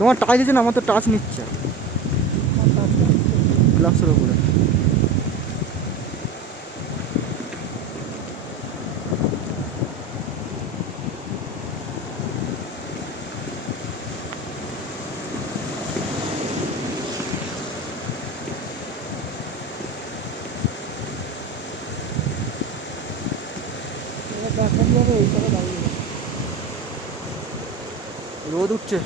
তোমার টাচ দিচ্ছে না, আমার তো টাচ নিচ্ছে গ্লাভসের ওপরে। রোদ উঠছে।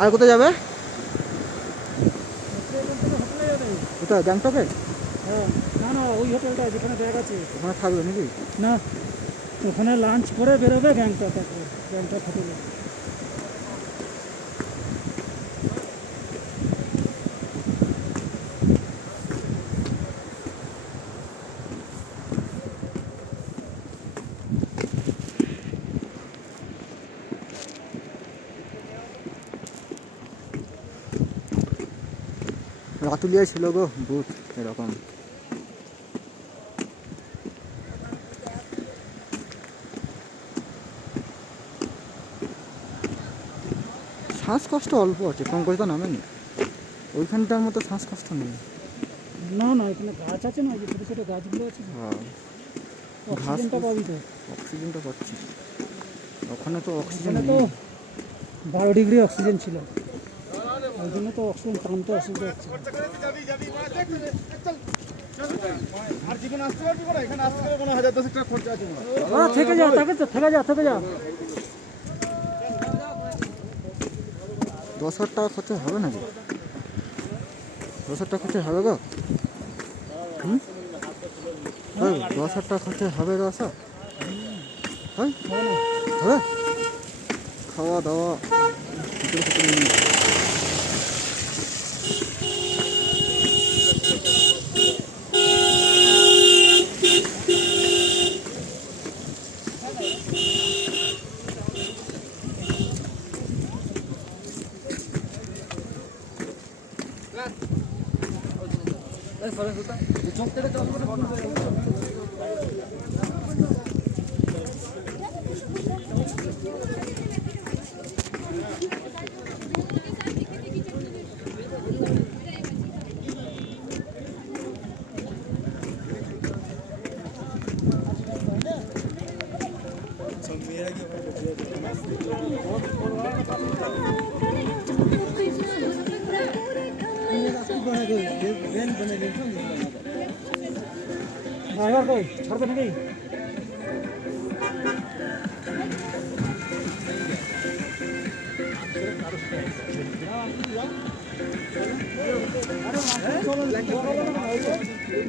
আর কোথায় যাবে? কোথায়, গ্যাংটকে? হ্যাঁ, না না, ওই হোটেলটা যেখানে ব্যাগ আছে ওখানে থাকবে নাকি? না, ওখানে লাঞ্চ করে বেরোবে গ্যাংটক, একবার গ্যাংটক হোটেলে। রাতুলিয়ায় ছিল গো বুথ এরকম। শ্বাসকষ্ট অল্প আছে, পঙ্কজদা নামেনি, ওইখানটার মতো শ্বাসকষ্ট নেই। না না, এখানে গাছ আছে না, ওই যে ছোটো ছোটো গাছগুলো আছে, হ্যাঁ, অক্সিজেনটা পাবি তো। অক্সিজেনটা পাচ্ছি, ওখানে তো অক্সিজেন ওখানে তো নেই। 12 ডিগ্রি অক্সিজেন ছিল, ওই জন্য তো অক্সিজেন টানতে অসুবিধা হচ্ছে। থেকে যা, থেকে যা, থেকে যা। 10,000 টাকা খরচা হবে নাকি? 10,000 টাকা খরচা হবে গো? 10,000 টাকা খরচা হবে গো? আসা হয় হবে, খাওয়া দাওয়া ভিতরে ভিতরে নিয়ে। ড্রাইভার কই, ছাড়বে নাকি?